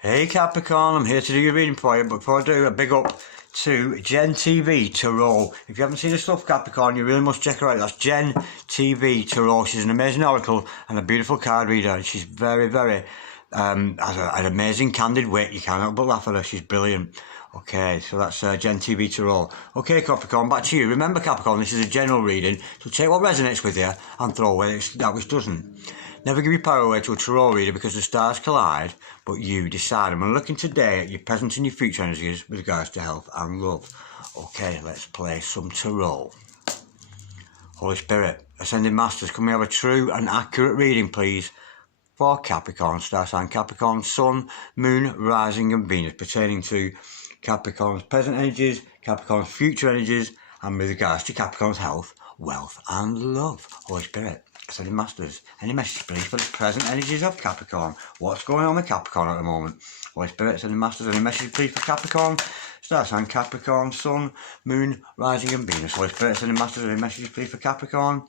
Hey Capricorn, I'm here to do your reading for you, but before I do, a big up to Jen TV Tarot. If you haven't seen the stuff, Capricorn, you really must check her out. That's Jen TV Tarot. She's an amazing oracle and a beautiful card reader, and she's very, has an amazing candid wit. You can't help but laugh at her. She's brilliant. Okay, so that's Jen TV Tarot. Okay, Capricorn, back to you. Remember, Capricorn, this is a general reading, so take what resonates with you and throw away that which doesn't. Never give your power away to a tarot reader because the stars collide, but you decide. And we're looking today at your present and your future energies with regards to health and love. Okay, let's play some tarot. Holy Spirit, Ascended Masters, can we have a true and accurate reading, please? For Capricorn, star sign Capricorn, Sun, Moon, Rising and Venus, pertaining to Capricorn's present energies, Capricorn's future energies, and with regards to Capricorn's health, wealth and love. Holy Spirit, Ascended Masters, any message please for the present energies of Capricorn? What's going on with Capricorn at the moment? Holy Spirit, Ascended Masters, any message please for Capricorn? Star sign Capricorn, Sun, Moon, Rising and Venus. Holy Spirit, Ascended Masters, any message please for Capricorn?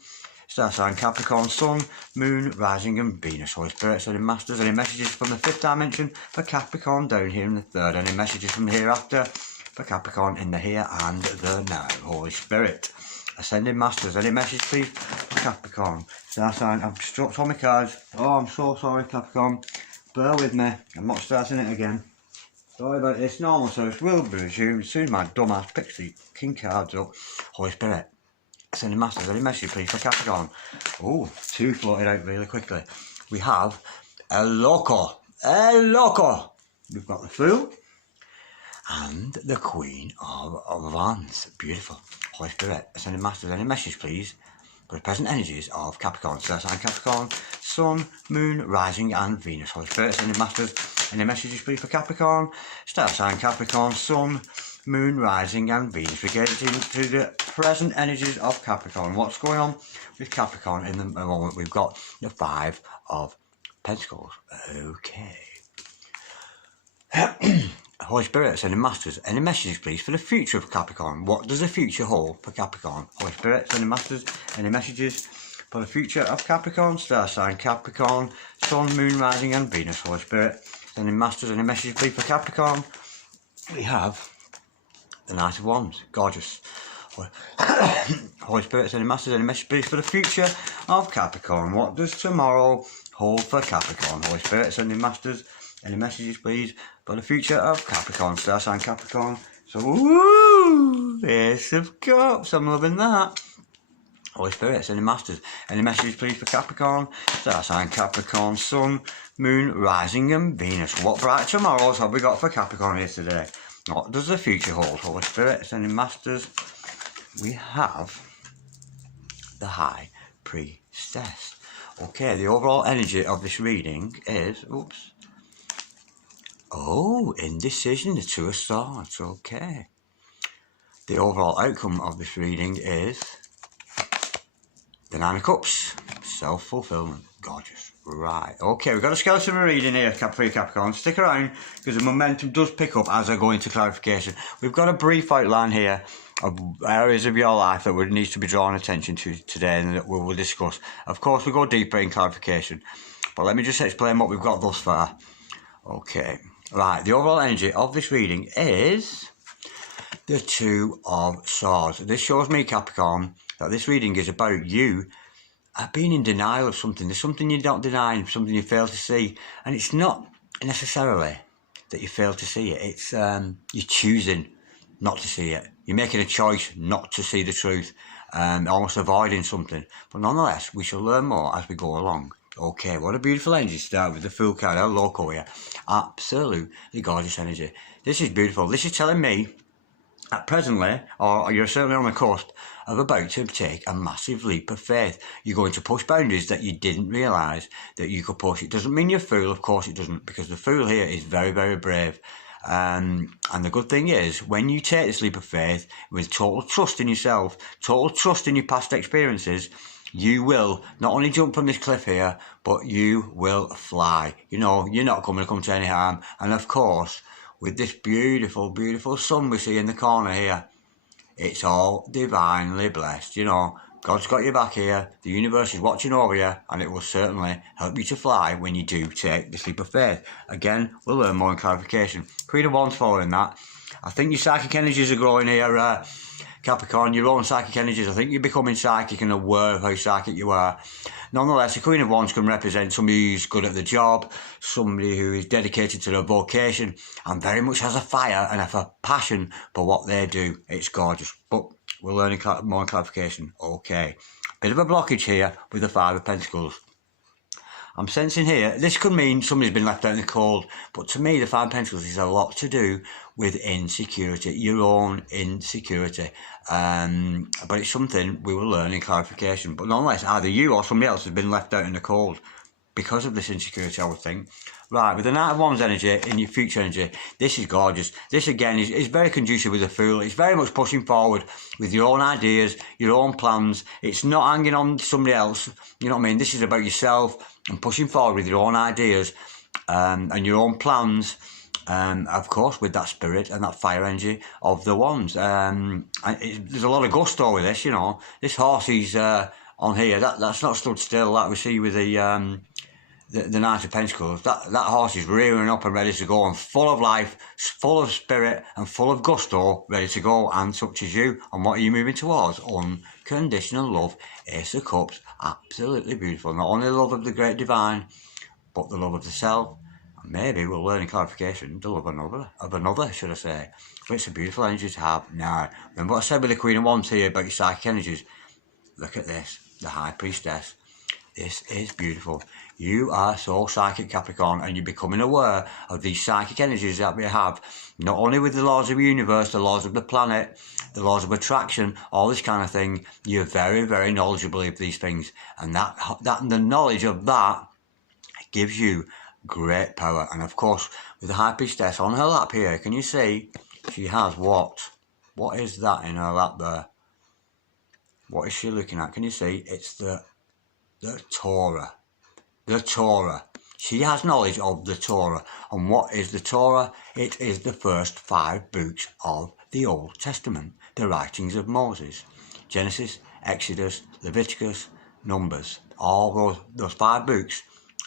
Star sign Capricorn, Sun, Moon, Rising and Venus. Holy Spirit, Ascended Masters, any messages from the fifth dimension for Capricorn down here in the third? Any messages from the hereafter for Capricorn in the here and the now? Holy Spirit, Ascended Masters, any message please for Capricorn? Star sign, I've just dropped all my cards. Oh, I'm so sorry, Capricorn. Bear with me, I'm not starting it again. Sorry about this, normal service will be resumed as soon as my dumbass picks the king cards up. Holy Spirit, Ascended Masters, any message please for Capricorn? Oh, two floated out really quickly. We have El Loco. We've got the Fool and the Queen of Wands. Beautiful. Holy Spirit, Ascended Masters, any message please for the present energies of Capricorn? Star sign Capricorn, Sun, Moon, Rising and Venus. Holy Spirit, Ascended Masters, any messages please for Capricorn? Star sign Capricorn, Sun, Moon, Rising and Venus. We get into the present energies of Capricorn. What's going on with Capricorn in the moment? We've got the Five of Pentacles. Okay. Holy Spirit, Ascended Masters, any messages please for the future of Capricorn? What does the future hold for Capricorn? Holy Spirit, Ascended Masters, any messages for the future of Capricorn? Star sign Capricorn, Sun, Moon, Rising and Venus. Holy Spirit, Ascended Masters, any messages please for Capricorn? We have the Knight of Wands. Gorgeous. Holy Spirit, Ascended Masters, any message please for the future of Capricorn? What does tomorrow hold for Capricorn? Holy Spirit, Ascended Masters, any messages please for the future of Capricorn? Star sign Capricorn. So, Ace of Cups, I'm loving that. Holy Spirit, Ascended Masters, any messages please for Capricorn? Star sign Capricorn, Sun, Moon, Rising and Venus. What bright tomorrows have we got for Capricorn here today? What does the future hold? Holy Spirit, Ascended Masters, we have the High Priestess. Okay, the overall energy of this reading is, indecision, the Two of Swords. Okay. The overall outcome of this reading is the Nine of Cups, self-fulfillment. Gorgeous. Right. Okay, we've got a skeleton reading here for you Capricorn. Stick around because the momentum does pick up as I go into clarification. We've got a brief outline here of areas of your life that needs to be drawn attention to today and that we will discuss. Of course, we'll go deeper in clarification, but let me just explain what we've got thus far. Okay. Right, the overall energy of this reading is the Two of Swords. This shows me, Capricorn, that this reading is about you being in denial of something. There's something you don't deny, something you fail to see. And it's not necessarily that you fail to see it. It's you're choosing not to see it. You're making a choice not to see the truth, almost avoiding something. But nonetheless, we shall learn more as we go along. Okay, what a beautiful energy to start with the Fool card. How local here. Absolutely gorgeous energy. This is beautiful. This is telling me that presently, or you're certainly on the cusp of about to take a massive leap of faith. You're going to push boundaries that you didn't realise that you could push. It doesn't mean you're a fool, of course it doesn't, because the Fool here is very, very brave. And the good thing is, when you take this leap of faith with total trust in yourself, total trust in your past experiences, you will not only jump from this cliff here, but you will fly. You know, you're not going to come to any harm. And of course, with this beautiful, beautiful sun we see in the corner here, it's all divinely blessed. You know, God's got your back here, the universe is watching over you, and it will certainly help you to fly when you do take the leap of faith. Again, we'll learn more in clarification. Queen of Wands following that. I think your psychic energies are growing here, Capricorn, your own psychic energies. I think you're becoming psychic and aware of how psychic you are. Nonetheless, the Queen of Wands can represent somebody who's good at the job, somebody who is dedicated to their vocation, and very much has a fire and a passion for what they do. It's gorgeous. But we're learning more clarification. Okay. Bit of a blockage here with the Five of Pentacles. I'm sensing here, this could mean somebody's been left out in the cold, but to me, the Five of Pentacles is a lot to do with insecurity, your own insecurity. But it's something we will learn in clarification. But nonetheless, either you or somebody else has been left out in the cold because of this insecurity, I would think. Right, with the Knight of Wands energy in your future energy, this is gorgeous. This, again, is very conducive with the Fool. It's very much pushing forward with your own ideas, your own plans. It's not hanging on to somebody else. You know what I mean? This is about yourself and pushing forward with your own ideas and your own plans. Of course, with that spirit and that fire energy of the Wands. There's a lot of gusto with this, you know. This horse is on here. That's not stood still like we see with the Knight of Pentacles. That horse is rearing up and ready to go, and full of life, full of spirit, and full of gusto, ready to go. And such as you. And what are you moving towards? Unconditional love. Ace of Cups. Absolutely beautiful. Not only the love of the great divine, but the love of the self. And maybe we'll learn in clarification the love of another, should I say. But it's a beautiful energy to have. Now, remember what I said with the Queen of Wands here about your psychic energies? Look at this. The High Priestess. This is beautiful. You are so psychic, Capricorn, and you're becoming aware of these psychic energies that we have, not only with the laws of the universe, the laws of the planet, the laws of attraction, all this kind of thing. You're very, very knowledgeable of these things, and the knowledge of that gives you great power. And of course, with the High Priestess on her lap here, can you see she has what? What is that in her lap there? What is she looking at? Can you see? It's the Torah. The Torah. She has knowledge of the Torah. And what is the Torah? It is the first 5 books of the Old Testament, the writings of Moses. Genesis, Exodus, Leviticus, Numbers. All those 5 books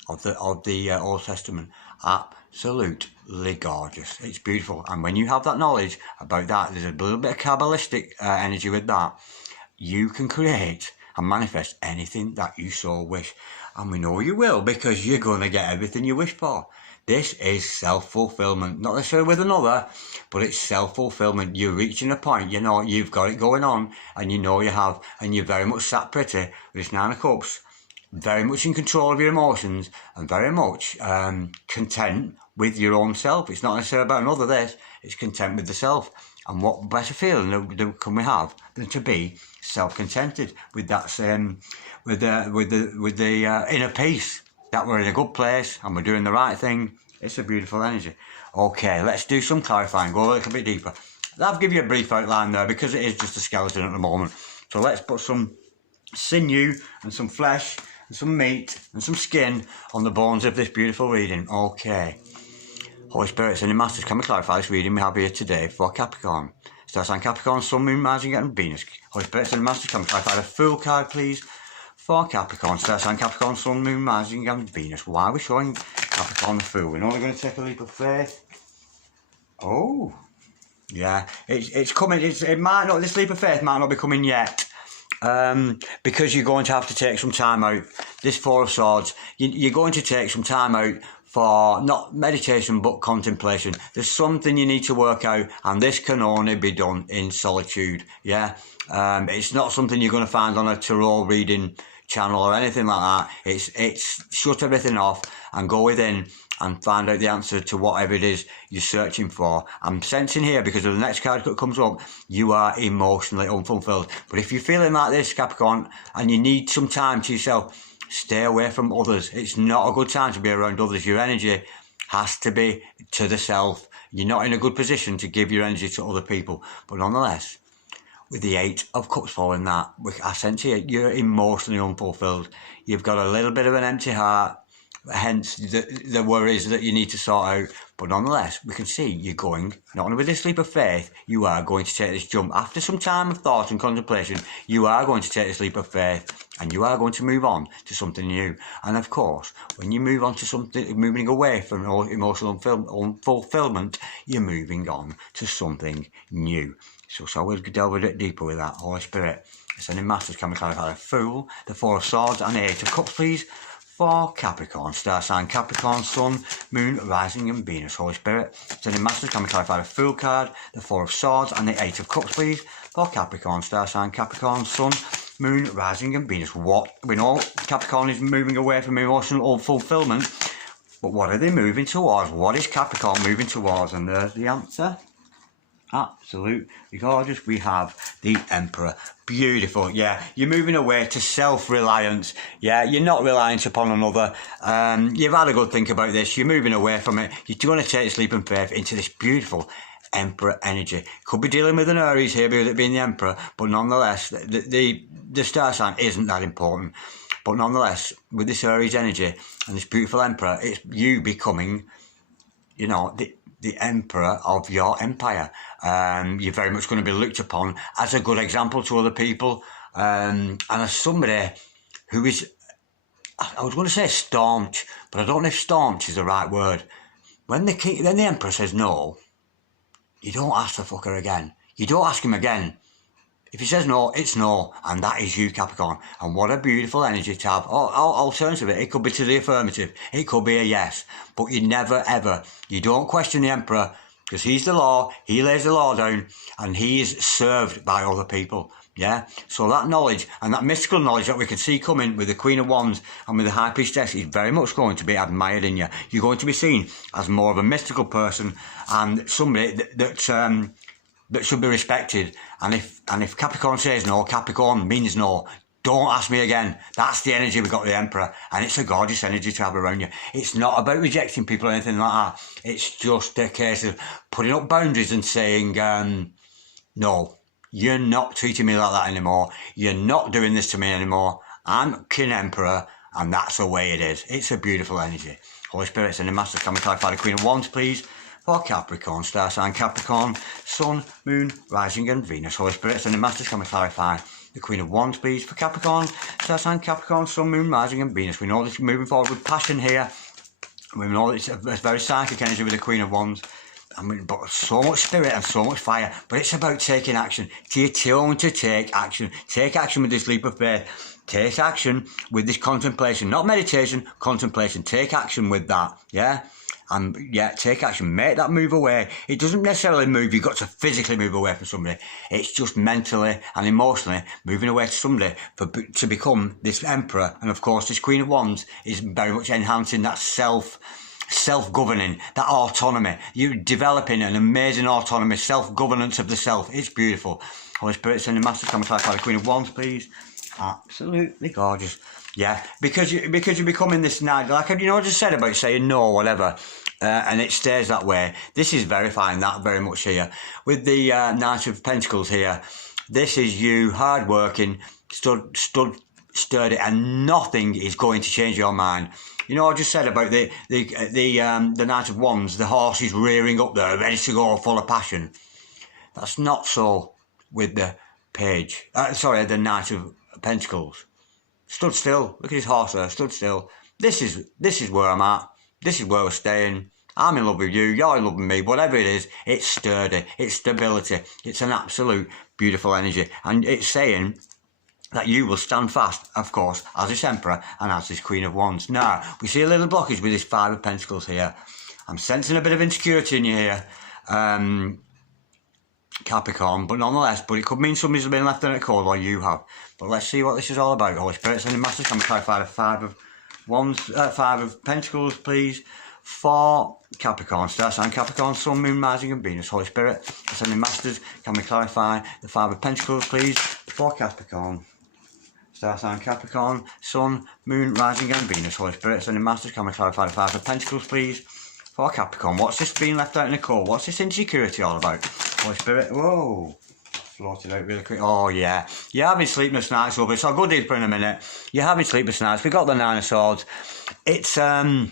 of the Old Testament. Absolutely gorgeous. It's beautiful. And when you have that knowledge about that, there's a little bit of Kabbalistic energy with that. You can create and manifest anything that you so wish. And we know you will, because you're going to get everything you wish for. This is self-fulfillment. Not necessarily with another, but it's self-fulfillment. You're reaching a point, you know, you've got it going on, and you know you have, and you're very much sat pretty with this 9 of Cups, very much in control of your emotions, and very much content with your own self. It's not necessarily about another, this. It's content with the self. And what better feeling can we have than to be self-contented with that same, with the inner peace, that we're in a good place and we're doing the right thing. It's a beautiful energy. Okay, let's do some clarifying, go a little bit deeper. I'll give you a brief outline there because it is just a skeleton at the moment. So let's put some sinew and some flesh and some meat and some skin on the bones of this beautiful reading. Okay. Holy Spirit, and Masters, can we clarify this reading we have here today for Capricorn? Star sign Capricorn, Sun, Moon, Mars, and Venus. Holy Spirit, and Masters, can we clarify the Fool card, please, for Capricorn? Star sign Capricorn, Sun, Moon, Mars, and Venus. Why are we showing Capricorn the Fool? We're only going to take a leap of faith. Oh, yeah, it's coming. It might not. This leap of faith might not be coming yet. Because you're going to have to take some time out. This 4 of Swords, you're going to take some time out for not meditation but contemplation. There's something you need to work out, and this can only be done in solitude. Yeah, it's not something you're going to find on a tarot reading channel or anything like that. It's shut everything off and go within and find out the answer to whatever it is you're searching for. I'm sensing here, because of the next card that comes up, you are emotionally unfulfilled. But if you're feeling like this, Capricorn, and you need some time to yourself, stay away from others. It's not a good time to be around others. Your energy has to be to the self. You're not in a good position to give your energy to other people. But nonetheless, with the 8 of Cups following that, I sense here, you're emotionally unfulfilled. You've got a little bit of an empty heart. hence the worries that you need to sort out. But nonetheless, we can see you're going, not only with this leap of faith, you are going to take this jump. After some time of thought and contemplation, you are going to take this leap of faith and you are going to move on to something new. And of course, when you move on to something, moving away from emotional unfulfillment, you're moving on to something new. So we'll delve a bit deeper with that. Holy Spirit, ascending masters, can we clarify the Fool, the Four of Swords and the Eight of Cups, please? For Capricorn, star sign Capricorn, Sun, Moon, Rising and Venus. Holy Spirit, ascending masters, can we clarify the Fool card, the Four of Swords and the Eight of Cups, please? For Capricorn, star sign Capricorn, Sun, Moon, Rising and Venus. What we know, Capricorn is moving away from emotional unfulfillment, but what are they moving towards? What is Capricorn moving towards? And there's the answer. Absolutely gorgeous. We have the Emperor. Beautiful. Yeah, you're moving away to self-reliance. Yeah, you're not reliant upon another. You've had a good think about this. You're moving away from it. You're going to take this leap of faith into this beautiful Emperor energy. Could be dealing with an Aries here with it being the Emperor, but nonetheless, the star sign isn't that important. But nonetheless, with this Aries energy and this beautiful Emperor, it's you becoming, you know, the emperor of your empire. You're very much going to be looked upon as a good example to other people, and as somebody who is, I was going to say staunch, but I don't know if staunch is the right word. When then the emperor says no, you don't ask the fucker again. You don't ask him again. If he says no, it's no, and that is you, Capricorn. And what a beautiful energy to have. Alternatively, it could be to the affirmative. It could be a yes. But you never, ever, you don't question the Emperor, because he's the law, he lays the law down, and he is served by other people. Yeah? So that knowledge, and that mystical knowledge that we can see coming with the Queen of Wands and with the High Priestess is very much going to be admired in you. You're going to be seen as more of a mystical person and somebody that should be respected. And if Capricorn says no, Capricorn means no. Don't ask me again. That's the energy we got with the Emperor, and it's a gorgeous energy to have around you. It's not about rejecting people or anything like that. It's just a case of putting up boundaries and saying, no, you're not treating me like that anymore. You're not doing this to me anymore. I'm King Emperor, and that's the way it is. It's a beautiful energy. Holy Spirit, and the Master, can we clarify the Queen of Wands, please? For Capricorn, star sign Capricorn, Sun, Moon, Rising and Venus. Holy Spirit, and the Masters, can we clarify the Queen of Wands, please? For Capricorn, star sign Capricorn, Sun, Moon, Rising and Venus. We know that you're moving forward with passion here. We know that it's a very psychic energy with the Queen of Wands. But so much spirit and so much fire. But it's about taking action. You're tuned to take action. Take action with this leap of faith. Take action with this contemplation. Not meditation, contemplation. Take action with that. Yeah? And yeah, take action, make that move away. It doesn't necessarily move, you've got to physically move away from somebody. It's just mentally and emotionally moving away to somebody to become this Emperor. And of course, this Queen of Wands is very much enhancing that self-governing, that autonomy. You're developing an amazing autonomy, self-governance of the self. It's beautiful. Holy Spirit, send the Master, can we clarify the Queen of Wands, please? Absolutely gorgeous. Yeah, because you're becoming this knight, like I just said about saying no or whatever, and it stays that way. This is verifying that very much here. With the Knight of Pentacles here, this is you, hard-working, stood sturdy, and nothing is going to change your mind. You know, I just said about the Knight of Wands, the horse is rearing up there, ready to go, full of passion. That's not so with the the Knight of Pentacles. Stood still. Look at his horse there. Stood still. This is where I'm at. This is where we're staying. I'm in love with you. You're in love with me. Whatever it is, it's sturdy. It's stability. It's an absolute beautiful energy. And it's saying that you will stand fast, of course, as this Emperor and as this Queen of Wands. Now, we see a little blockage with this Five of Pentacles here. I'm sensing a bit of insecurity in you here. Capricorn, but nonetheless, it could mean somebody's been left in a cold or you have. But let's see what this is all about. Holy Spirit, sending Masters, can we clarify the Five of Pentacles, please? For Capricorn, star sign Capricorn, Sun, Moon, Rising and Venus. Holy Spirit, sending Masters, can we clarify the Five of Pentacles, please? For Capricorn, star sign Capricorn, Sun, Moon, Rising and Venus. Holy Spirit, sending Masters, can we clarify the Five of Pentacles, please? For Capricorn, what's this being left out in the cold? What's this insecurity all about? Holy Spirit, whoa, floated out really quick. Oh, yeah. You're having sleepless nights, lovely. So I'll go deeper in a minute. You're having sleepless nights. We've got the Nine of Swords. It's, yeah,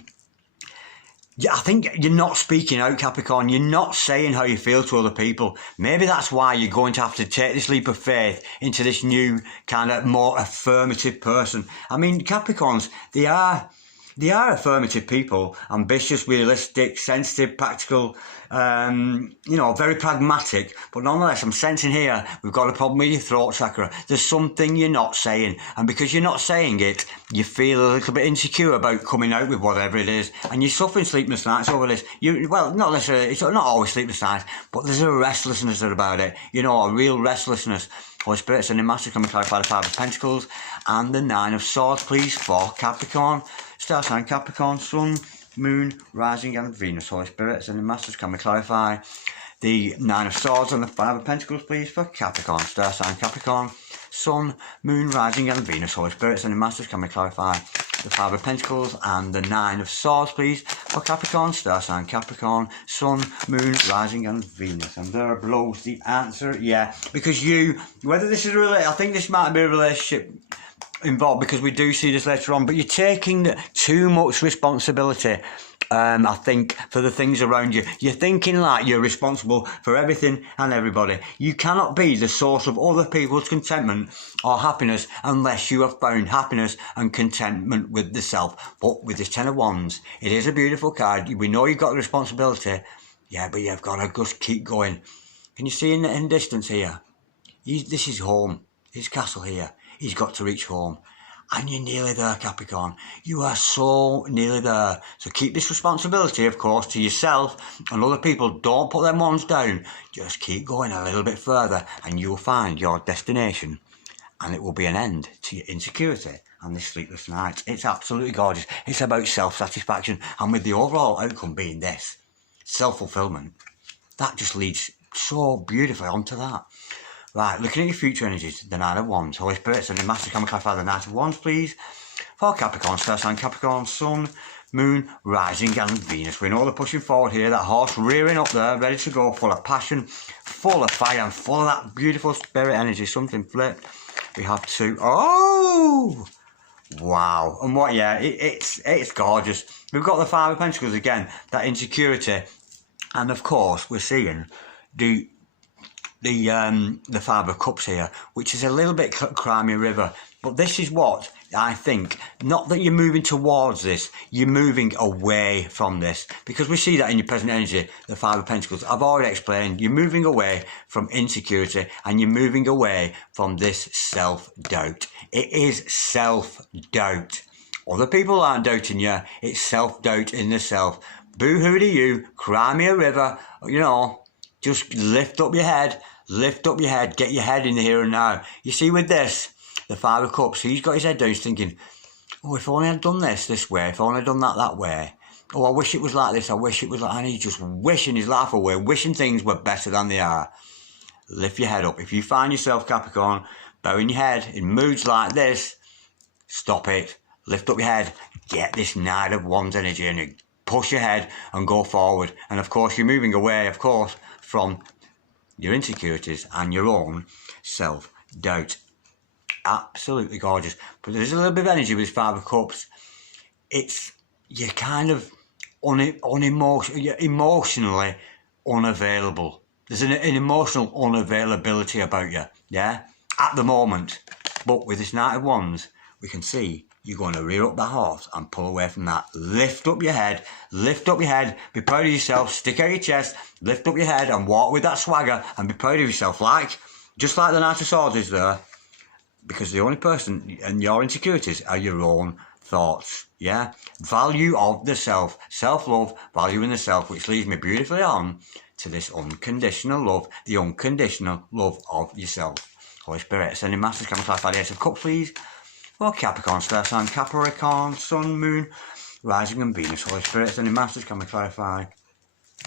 I think you're not speaking out, Capricorn. You're not saying how you feel to other people. Maybe that's why you're going to have to take this leap of faith into this new kind of more affirmative person. I mean, Capricorns, they are affirmative people, ambitious, realistic, sensitive, practical, you know, very pragmatic. But nonetheless, I'm sensing here, we've got a problem with your throat chakra. There's something you're not saying. And because you're not saying it, you feel a little bit insecure about coming out with whatever it is. And you're suffering sleepless nights over this. Well, not necessarily, it's not always sleepless nights, but there's a restlessness about it. You know, a real restlessness. Holy Spirit, sending Master, come and clarify the Five of Pentacles and the Nine of Swords, please, for Capricorn. Star sign Capricorn, Sun, Moon, Rising and Venus. Holy Spirit, sending Masters, can we clarify the Nine of Swords and the Five of Pentacles, please, for Capricorn. Star sign Capricorn, Sun, Moon, Rising and Venus. Holy Spirit, sending Masters, can we clarify the Five of Pentacles and the Nine of Swords, please, for Capricorn. Star sign Capricorn, Sun, Moon, Rising and Venus. And there blows the answer, yeah. Because you, whether this is a relationship, I think this might be a relationship involved, because we do see this later on, but you're taking too much responsibility, I think, for the things around you. You're thinking like you're responsible for everything and everybody. You cannot be the source of other people's contentment or happiness unless you have found happiness and contentment with the self. But with this Ten of Wands, it is a beautiful card. We know you've got the responsibility, yeah, but you've got to just keep going. Can you see in the distance here? This is home, his castle here. He's got to reach home. And you're nearly there, Capricorn. You are so nearly there. So keep this responsibility, of course, to yourself and other people. Don't put them ones down. Just keep going a little bit further and you'll find your destination. And it will be an end to your insecurity and this sleepless night. It's absolutely gorgeous. It's about self-satisfaction. And with the overall outcome being this, self-fulfillment, that just leads so beautifully onto that. Right, looking at your future energies, the Nine of Wands. Holy Spirit, sending Master, can we clarify the Nine of Wands, please? For Capricorn, star sign Capricorn, Sun, Moon, Rising and Venus. We know they're pushing forward here, that horse rearing up there, ready to go, full of passion, full of fire, and full of that beautiful spirit energy. Something flipped. We have two. Oh! Wow. And what, yeah, it's gorgeous. We've got the Five of Pentacles again, that insecurity. And of course, we're seeing the Five of Cups here, which is a little bit Crimea River. But this is what I think, not that you're moving towards this, you're moving away from this. Because we see that in your present energy, the Five of Pentacles. I've already explained, you're moving away from insecurity and you're moving away from this self-doubt. It is self-doubt. Other people aren't doubting you, it's self-doubt in the self. Boo-hoo to you, Crimea River, you know. Just lift up your head, get your head in the here and now. You see with this, the Five of Cups, he's got his head down, he's thinking, oh, if only I'd done this way, if only I'd done that way. Oh, I wish it was like this, I wish it was like, and he's just wishing his life away, wishing things were better than they are. Lift your head up. If you find yourself, Capricorn, bowing your head in moods like this, stop it. Lift up your head, get this Nine of Wands energy and push your head and go forward. And of course, you're moving away, of course, from your insecurities and your own self-doubt. Absolutely gorgeous. But there's a little bit of energy with this Five of Cups. You're kind of you're emotionally unavailable. There's an emotional unavailability about you, yeah, at the moment. But with this Knight of Wands, we can see you're going to rear up that horse and pull away from that. Lift up your head, be proud of yourself, stick out your chest, lift up your head and walk with that swagger and be proud of yourself, just like the Knight of Swords is there. Because the only person and your insecurities are your own thoughts, yeah? Value of the self, self-love, value in the self, which leads me beautifully on to this unconditional love, the unconditional love of yourself. Holy Spirit, sending Masters, can we clarify the Ace of Cups, please? Well, Capricorn, star sign Capricorn, Sun, Moon, Rising and Venus. Holy Spirit, sending Masters, can we clarify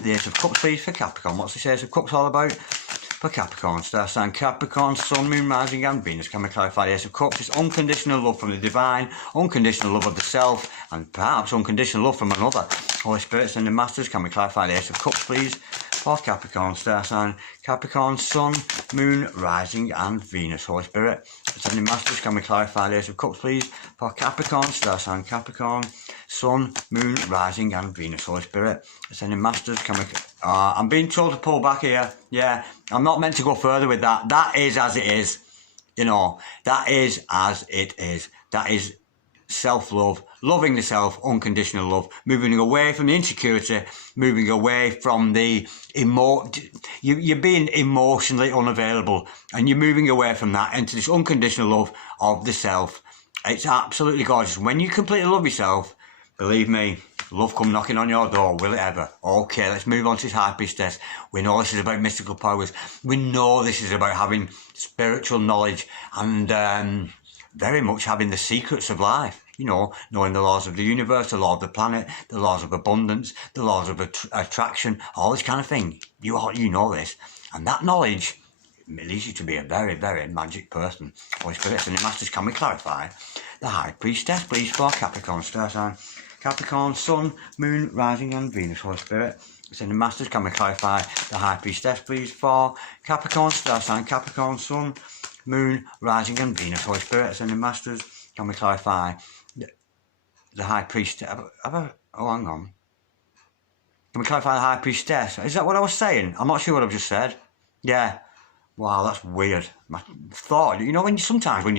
the Ace of Cups, please, for Capricorn? What's this Ace of Cups all about? For Capricorn, star sign Capricorn, Sun, Moon, Rising and Venus. Can we clarify the Ace of Cups? It's unconditional love from the divine, unconditional love of the self, and perhaps unconditional love from another. Holy Spirit, sending Masters, can we clarify the Ace of Cups, please? for Capricorn star sign, Capricorn, Sun, Moon, Rising and Venus. Holy Spirit, Ascending Masters, can we clarify the Ace of Cups please for Capricorn star sign, Capricorn, Sun, Moon, Rising and Venus. Holy Spirit, Ascending Masters, can we... I'm being told to pull back here. Yeah, I'm not meant to go further with that. That is as it is. You know, that is as it is. That is self-love, loving the self, unconditional love, moving away from the insecurity, moving away from the you're being emotionally unavailable, and you're moving away from that into this unconditional love of the self. It's absolutely gorgeous. When you completely love yourself, believe me, love come knocking on your door, will it ever? Okay, let's move on to this High Priestess. We know this is about mystical powers. We know this is about having spiritual knowledge and very much having the secrets of life. You know, knowing the laws of the universe, the law of the planet, the laws of abundance, the laws of attraction, all this kind of thing. You know this. And that knowledge leads you to be a very, very magic person. Holy Spirit and the Masters, can we clarify the High Priestess, please, for Capricorn star sign? Capricorn, Sun, Moon, Rising and Venus. Holy Spirit, and the Masters, can we clarify the High Priestess, please, for Capricorn star sign? Capricorn, Sun, Moon, Rising and Venus. Holy Spirit and the Masters, can we clarify the High Priestess? Oh, hang on. Can we clarify the High Priestess? Is that what I was saying? I'm not sure what I've just said. Yeah. Wow, that's weird. My thought, you know, sometimes when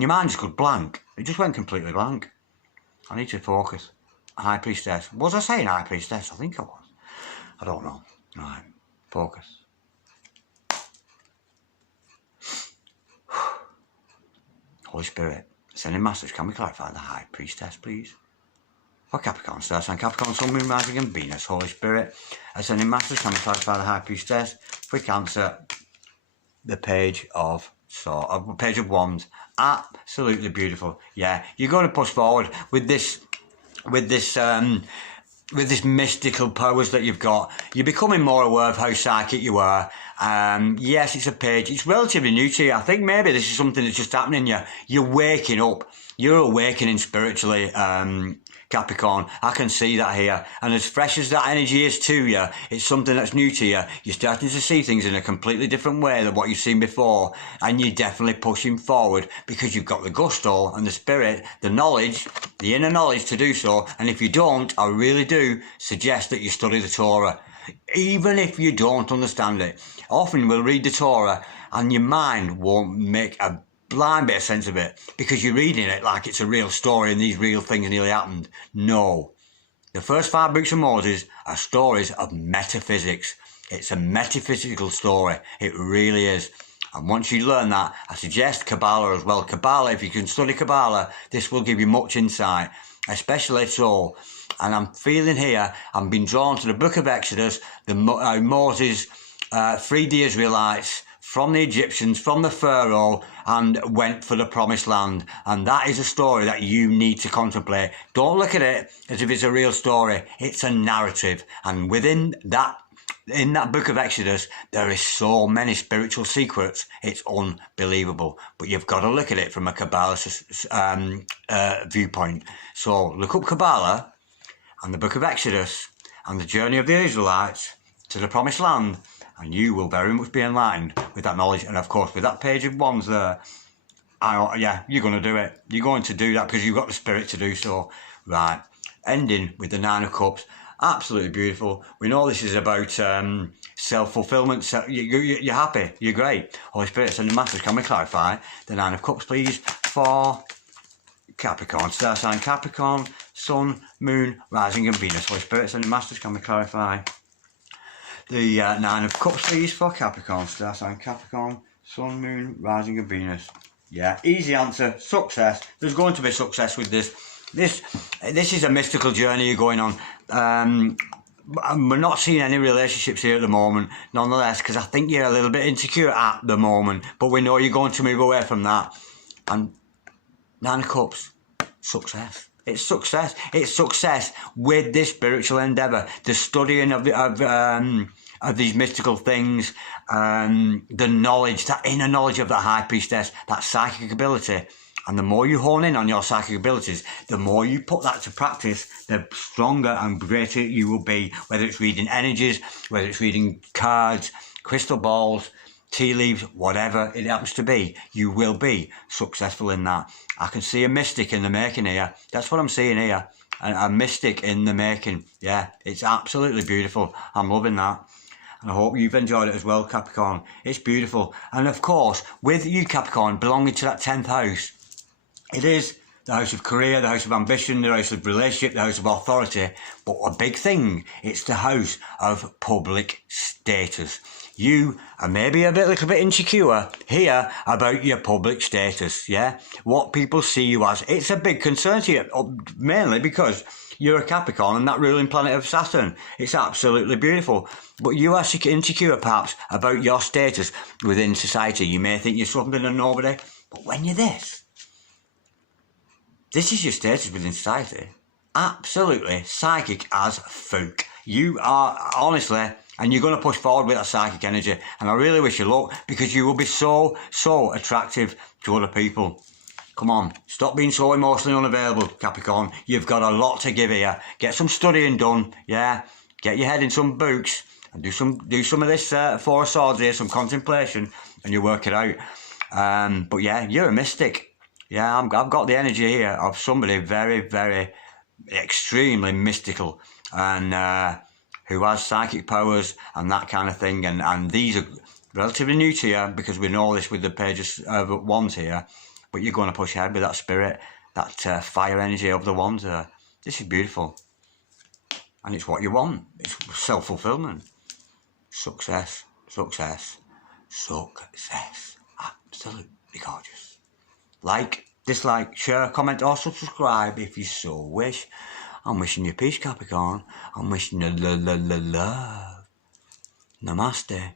your mind just goes blank, it just went completely blank. I need to focus. High Priestess. Was I saying High Priestess? I think I was. I don't know. Right. Focus. Holy Spirit. Ascending Masters, can we clarify the High Priestess, please? For Capricorn star sign, Capricorn, Sun, Moon, Rising and Venus. Holy Spirit. Ascending Masters, can we clarify the High Priestess? For Cancer, the Page of Page of Wands. Absolutely beautiful. Yeah, you're going to push forward with this mystical powers that you've got. You're becoming more aware of how psychic you are. Yes, it's a page. It's relatively new to you. I think maybe this is something that's just happening. You're waking up. You're awakening spiritually, Capricorn. I can see that here. And as fresh as that energy is to you, it's something that's new to you. You're starting to see things in a completely different way than what you've seen before. And you're definitely pushing forward because you've got the gusto and the spirit, the knowledge, the inner knowledge to do so. And if you don't, I really do suggest that you study the Torah. Even if you don't understand it. Often we'll read the Torah and your mind won't make a blind bit of sense of it because you're reading it like it's a real story and these real things nearly happened. No. The first 5 books of Moses are stories of metaphysics. It's a metaphysical story. It really is. And once you learn that, I suggest Kabbalah as well. Kabbalah, if you can study Kabbalah, this will give you much insight, especially so. And I'm feeling here, I'm being drawn to the book of Exodus, Moses freed the Israelites from the Egyptians, from the Pharaoh, and went for the promised land. And that is a story that you need to contemplate. Don't look at it as if it's a real story. It's a narrative. And within that, in that book of Exodus, there is so many spiritual secrets. It's unbelievable. But you've got to look at it from a Kabbalah viewpoint. So look up Kabbalah and the book of Exodus and the journey of the Israelites to the promised land, and you will very much be enlightened with that knowledge. And of course, with that page of wands there, you're going to do it. You're going to do that because you've got the spirit to do so. Right. Ending with the 9 of Cups. Absolutely beautiful. We know this is about self-fulfillment. So you're happy. You're great. Holy Spirit and the Masters, can we clarify the 9 of Cups, please, for Capricorn star sign? Capricorn, Sun, Moon, Rising and Venus. Holy Spirit and the Masters, can we clarify the 9 of Cups, please, for Capricorn star sign? Capricorn, Sun, Moon, Rising and Venus. Yeah, easy answer. Success. There's going to be success with this. This is a mystical journey you're going on. We're not seeing any relationships here at the moment, nonetheless, because I think you're a little bit insecure at the moment. But we know you're going to move away from that. And 9 of Cups, success. It's success. It's success with this spiritual endeavour, the studying of these mystical things, the knowledge, that inner knowledge of the High Priestess, that psychic ability. And the more you hone in on your psychic abilities, the more you put that to practice, the stronger and greater you will be, whether it's reading energies, whether it's reading cards, crystal balls, tea leaves, whatever it happens to be, you will be successful in that. I can see a mystic in the making here. That's what I'm seeing here. A mystic in the making. Yeah, it's absolutely beautiful. I'm loving that. And I hope you've enjoyed it as well, Capricorn. It's beautiful. And of course, with you, Capricorn, belonging to that 10th house, it is the house of career, the house of ambition, the house of relationship, the house of authority. But a big thing, it's the house of public status. You are maybe a little bit insecure here about your public status, yeah? What people see you as. It's a big concern to you, mainly because you're a Capricorn and that ruling planet of Saturn. It's absolutely beautiful. But you are insecure, perhaps, about your status within society. You may think you're something and nobody. But when you're this is your status within society. Absolutely psychic as folk. You are, honestly, and you're going to push forward with that psychic energy. And I really wish you luck, because you will be so attractive to other people. Come on, stop being so emotionally unavailable, Capricorn. You've got a lot to give here. Get some studying done, yeah? Get your head in some books and do some of this Four of Swords here, some contemplation, and you work it out. But yeah, you're a mystic. Yeah, I've got the energy here of somebody very, very extremely mystical and who has psychic powers and that kind of thing. And these are relatively new to you, because we know this with the pages of wands here. But you're going to push ahead with that spirit, that fire energy of the wands. This is beautiful. And it's what you want. It's self-fulfillment. Success, success, success. Absolutely gorgeous. Like, dislike, share, comment or subscribe if you so wish. I'm wishing you peace, Capricorn. I'm wishing you love. Namaste.